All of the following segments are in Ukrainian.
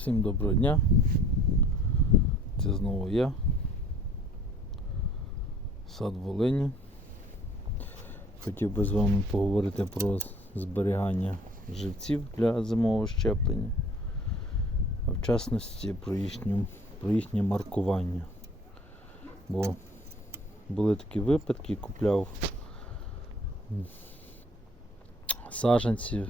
Всім доброго дня. Це знову я. Сад Волині. Хотів би з вами поговорити про зберігання живців для зимового щеплення, а в частності про, їхню, про їхнє маркування. Бо були такі випадки, купляв м,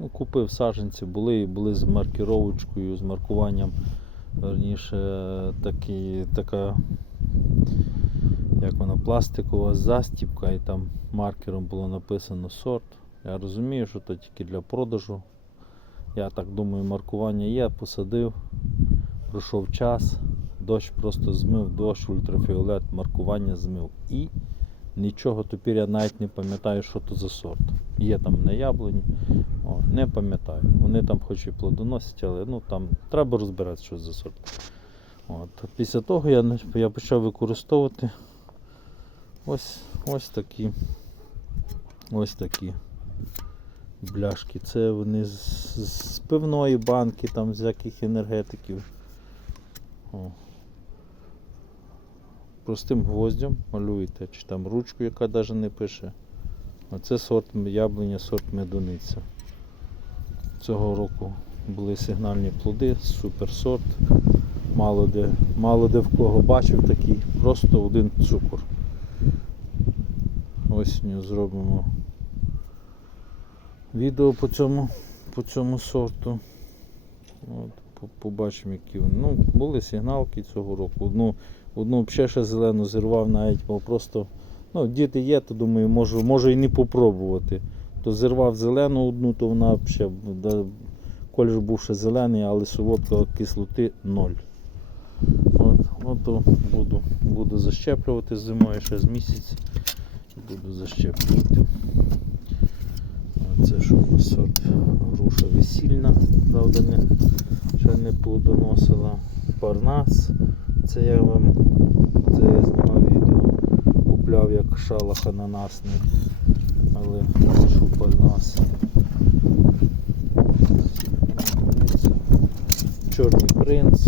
ну, купив саджанців, були, були з маркіровочкою, з маркуванням, верніше, такі, така, як вона, пластикова застіпка, і там маркером було написано сорт. Я розумію, що це тільки для продажу. Я так думаю, маркування є, посадив, пройшов час, дощ просто змив, дощ, ультрафіолет, маркування змив. І нічого тепер я навіть не пам'ятаю, що то за сорт. Є там на яблуні, о, не пам'ятаю. Вони там хоч і плодоносять, але ну, там треба розбиратися, що за сорт. От. Після того я, я почав використовувати ось, ось такі ось такі бляшки. Це вони з, з пивної банки, там з яких енергетиків. О. Простим гвоздем малюєте, чи там ручку, яка навіть не пише. Оце сорт яблуня, сорт медуниця. Цього року були сигнальні плоди, супер сорт. Мало де, мало де в кого бачив такий, просто один цукор. Осінню зробимо відео по цьому, по цьому сорту. От, побачимо, які вони. Ну, були сигналки цього року. Одну, одну ще зелену зірвав навіть, бо просто ну, діти є, то думаю, можу, можу і не попробувати. То зірвав зелену одну, то вона взагалі колір був ще зелений, але солодкої кислоти ноль. От, от то буду, буду защеплювати зимою ще з місяць. Буду защеплювати. Це що сорт груша весільна, правда, не, ще не плодоносила. Парнас. Це я вам це я знімав відео. Купляв як шалах ананасний. Але що парнас. Чорний принц.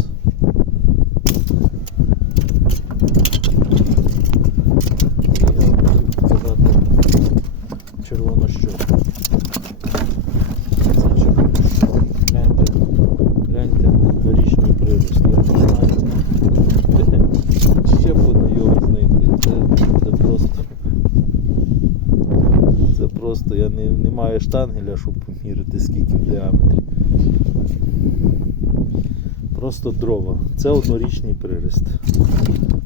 І я хотів показати червоно що. Це червоно що. Гляньте, гляньте, дорічний прирост. Я не знаю. де Ще воно його знайти. Це, це просто. Це просто я не, не маю штангеля, щоб поміряти скільки в діаметрі. Просто дрова. Це однорічний прирост.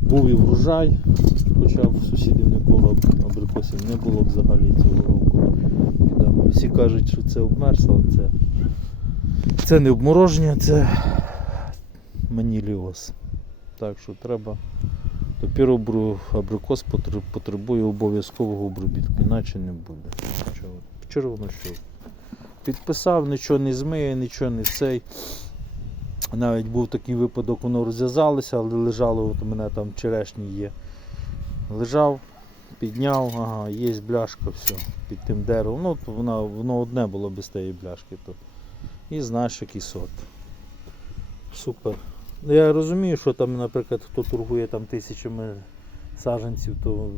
Був і врожай, хоча в сусідів нікого абрикосів не було взагалі цього року. Всі кажуть, що це обмерз, але це, це не обмороження, це маніліоз. Так що треба. Тепер обру- абрикос потребує обов'язкового обробітку, іначе не буде. Чого? Червоно що. Підписав, нічого не змиє, нічого не цей. Навіть був такий випадок, воно розв'язалося, але лежало, от у мене там черешні є. Лежав, підняв, ага, є бляшка, все, під тим деревом. Ну, то вона, воно одне було без тієї бляшки. То. І знаєш, який сорт. Супер. Ну, Я розумію, що там, наприклад, хто торгує там тисячами саджанців, то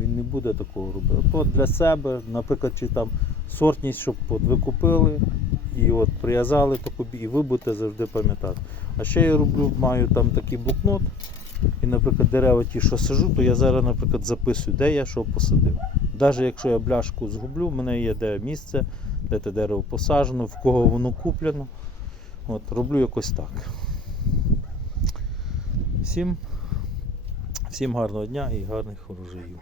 він не буде такого робити. То для себе, наприклад, чи там сортність, щоб от ви купили і от прив'язали таку і ви будете завжди пам'ятати. А ще я роблю, маю там такий блокнот, і, наприклад, дерева ті, що сажу, то я зараз, наприклад, записую, де я що посадив. Навіть якщо я бляшку згублю, в мене є де місце, де те дерево посаджено, в кого воно куплено. От, роблю якось так. Всім, всім гарного дня і гарних урожаїв.